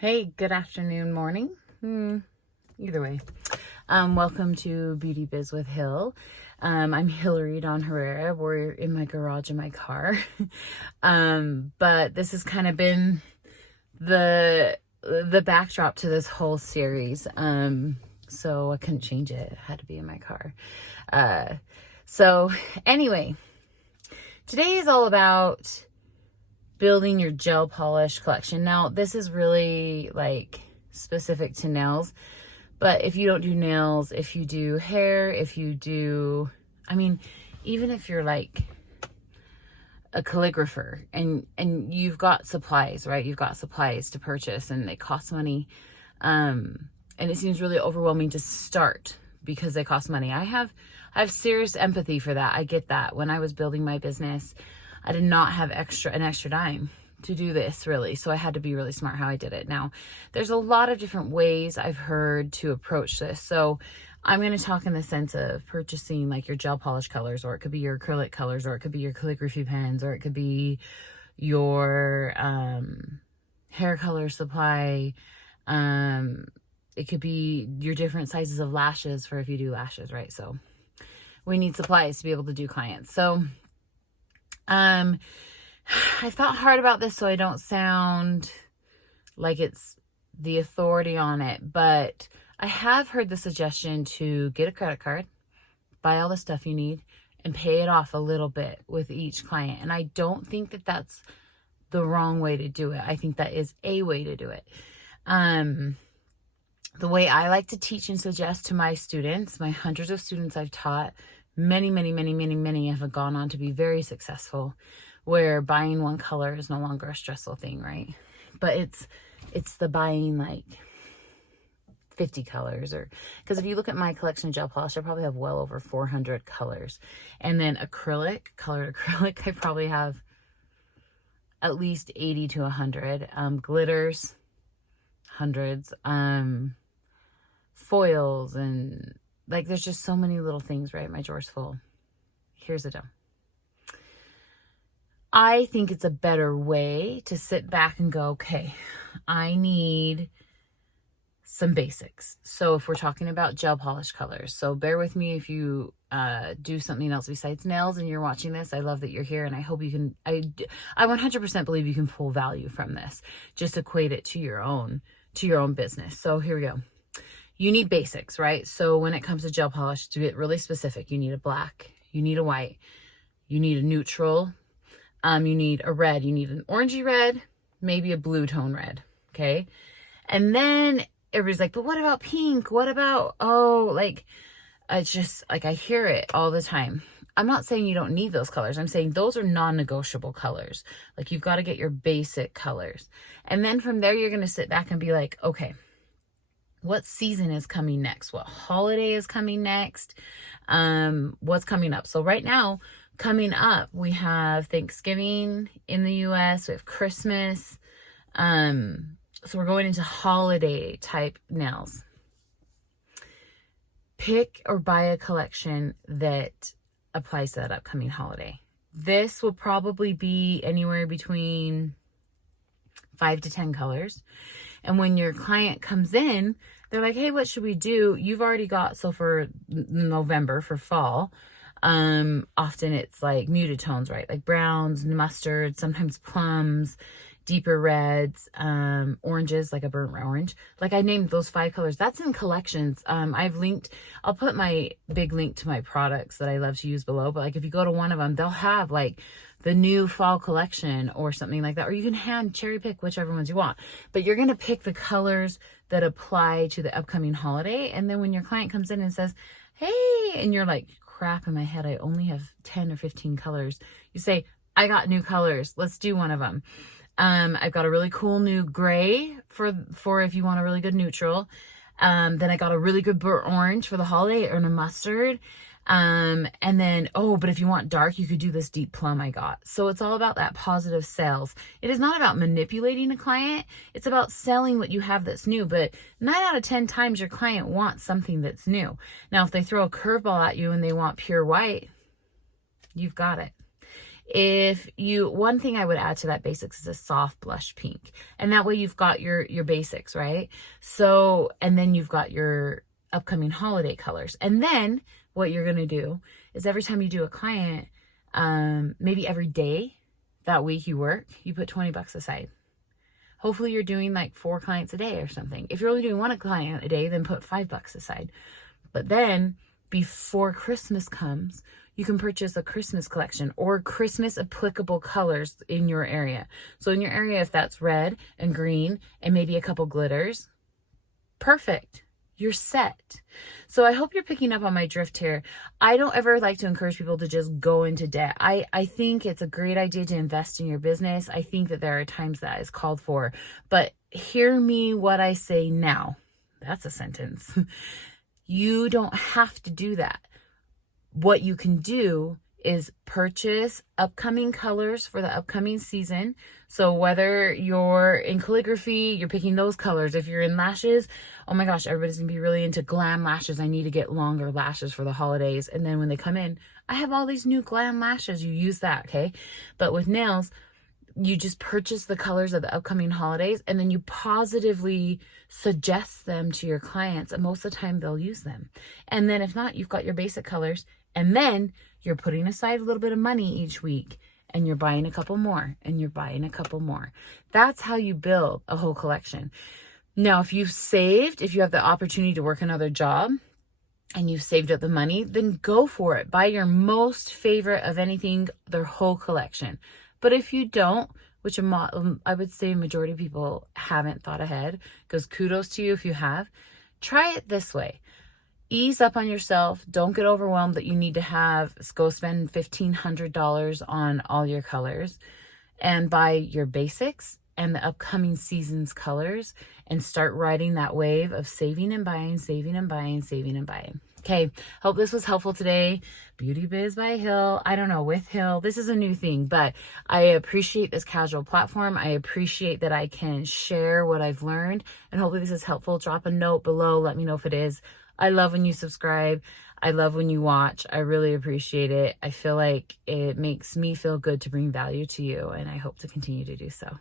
Hey, good afternoon, morning. Either way. Welcome to Beauty Biz with Hill. I'm Hillary Dawn Herrera. We're in my garage in my car. But this has kind of been the backdrop to this whole series. So I couldn't change it. It had to be in my car. So anyway, today is all about building your gel polish collection. Now, this is really like specific to nails, but if you don't do nails, if you do hair, if you do, even if you're like a calligrapher and you've got supplies, right? You've got supplies to purchase and they cost money. And it seems really overwhelming to start because they cost money. I have serious empathy for that. I get that. When I was building my business, I did not have an extra dime to do this, really. So I had to be really smart how I did it. Now, there's a lot of different ways I've heard to approach this. So I'm going to talk in the sense of purchasing like your gel polish colors, or it could be your acrylic colors, or it could be your calligraphy pens, or it could be your hair color supply. It could be your different sizes of lashes for if you do lashes, right? So we need supplies to be able to do clients. So I thought hard about this so I don't sound like it's the authority on it, but I have heard the suggestion to get a credit card, buy all the stuff you need, and pay it off a little bit with each client. And I don't think that that's the wrong way to do it. I think that is a way to do it. The way I like to teach and suggest to my students, my hundreds of students I've taught, many have gone on to be very successful, where buying one color is no longer a stressful thing, right? But it's the buying like 50 colors, or because if you look at my collection of gel polish, I probably have well over 400 colors. And then colored acrylic, I probably have at least 80 to 100. Glitters, hundreds. Foils, and like there's just so many little things, right? My drawer's full. Here's the deal. I think it's a better way to sit back and go, okay, I need some basics. So if we're talking about gel polish colors, so bear with me if you do something else besides nails and you're watching this. I love that you're here, and I hope you can, I 100% believe you can pull value from this. Just equate it to your own business. So here we go. You need basics, right? So when it comes to gel polish, to get really specific, you need a black, you need a white, you need a neutral, you need a red, you need an orangey red, maybe a blue tone red, okay? And then everybody's like, but what about pink? What about, it's just like, I hear it all the time. I'm not saying you don't need those colors. I'm saying those are non-negotiable colors. Like you've got to get your basic colors. And then from there, you're going to sit back and be like, okay, what season is coming next? What holiday is coming next? What's coming up? So right now, coming up, we have Thanksgiving in the US, we have Christmas. So we're going into holiday type nails. Pick or buy a collection that applies to that upcoming holiday. This will probably be anywhere between 5 to 10 colors. And when your client comes in, they're like, hey, what should we do? You've already got, so for November, for fall, often it's like muted tones, right? Like browns, mustard, sometimes plums, deeper reds, oranges, like a burnt orange. Like I named those 5 colors. That's in collections. I'll put my big link to my products that I love to use below. But like if you go to one of them, they'll have like the new fall collection or something like that. Or you can hand cherry pick whichever ones you want. But you're going to pick the colors that apply to the upcoming holiday. And then when your client comes in and says, hey, and you're like, crap, in my head, I only have 10 or 15 colors. You say, I got new colors. Let's do one of them. I've got a really cool new gray for if you want a really good neutral. Then I got a really good burnt orange for the holiday, or a mustard. And then, but if you want dark, you could do this deep plum I got. So it's all about that positive sales. It is not about manipulating a client. It's about selling what you have that's new. But 9 out of 10 times your client wants something that's new. Now, if they throw a curveball at you and they want pure white, you've got it. One thing I would add to that basics is a soft blush pink. And that way you've got your basics, right? So, and then you've got your upcoming holiday colors. And then what you're going to do is every time you do a client, maybe every day that week you work, you put $20 aside. Hopefully you're doing like 4 clients a day or something. If you're only doing 1 client a day, then put $5 aside. But then before Christmas comes, you can purchase a Christmas collection or Christmas applicable colors in your area. So in your area, if that's red and green and maybe a couple glitters, perfect. You're set. So I hope you're picking up on my drift here. I don't ever like to encourage people to just go into debt. I think it's a great idea to invest in your business. I think that there are times that is called for, but hear me what I say now. That's a sentence. You don't have to do that. What you can do is purchase upcoming colors for the upcoming season. So whether you're in calligraphy, you're picking those colors. If you're in lashes, oh my gosh, everybody's gonna be really into glam lashes. I need to get longer lashes for the holidays. And then when they come in, I have all these new glam lashes. You use that, okay? But with nails, you just purchase the colors of the upcoming holidays and then you positively suggest them to your clients. And most of the time they'll use them. And then if not, you've got your basic colors. And then you're putting aside a little bit of money each week and you're buying a couple more and you're buying a couple more. That's how you build a whole collection. Now, if you've saved, if you have the opportunity to work another job and you've saved up the money, then go for it. Buy your most favorite of anything, their whole collection. But if you don't, which I would say majority of people haven't thought ahead, because kudos to you if you have, try it this way. Ease up on yourself. Don't get overwhelmed that you need to go spend $1,500 on all your colors, and buy your basics and the upcoming season's colors and start riding that wave of saving and buying, saving and buying, saving and buying. Okay, hope this was helpful today. Beauty Biz by Hill. I don't know, with Hill. This is a new thing, but I appreciate this casual platform. I appreciate that I can share what I've learned, and hopefully this is helpful. Drop a note below. Let me know if it is. I love when you subscribe. I love when you watch. I really appreciate it. I feel like it makes me feel good to bring value to you, and I hope to continue to do so.